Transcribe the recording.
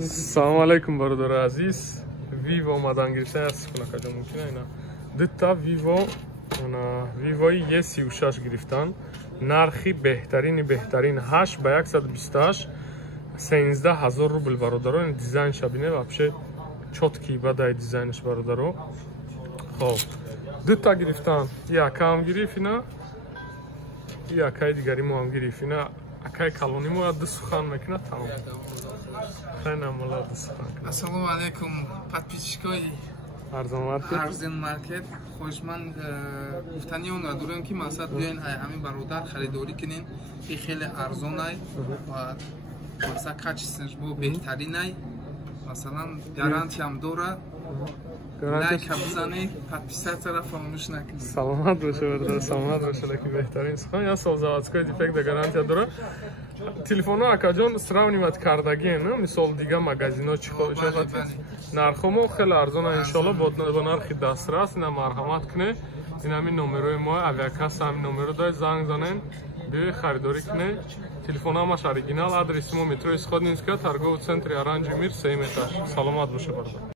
Салом алейкум бародари азиз. Vivo омадан гирифта аз кунака мумкина ина дutta Vivo Vivo-и E36 гирифтан. Нархи беҳтарин 8 ба 128 13000 рубл бародаро. Ин дизайнша бинед, вообще чёткий бадай дизайнш бародаро. Хоб дutta гирифтан. Якам гирифина. Якай дигари мо ҳам гирифина. Акай калони мо ад сухан мекунад тамом. Хайна молод сухан. Ассалому алейкум подписчикои Арзон маркет. Хошман гуфтани он дорем ки мақсад биёин ҳамин бародар харидорӣ кунен. Ин хеле арзонай ва масалан качестваш бо беҳтаринай. Масалан гарантиям дора. Лайк бизанед, подписаться фаромӯш накунед. Саломат боша бародар, саломат боша, лаки беҳтарин сухан. Я сол заводской дефект гарантия дора. Телефоно акаҷон сравнимат кардагиен, мисол дига магазино чӣ хошад. Нархомо хеле арзона иншоалло бо нархи дастрас. Ина марҳамат кунед. Ин ҳамин номерои мо авиакасса ҳамин номеро доред, занг занед, биёед харидорӣ кунед. Телефонамаш оригинал, адреси мо метрои Исход Нинская, торговый центр Оранжевый мир 7 этаж. Саломат боша бародар.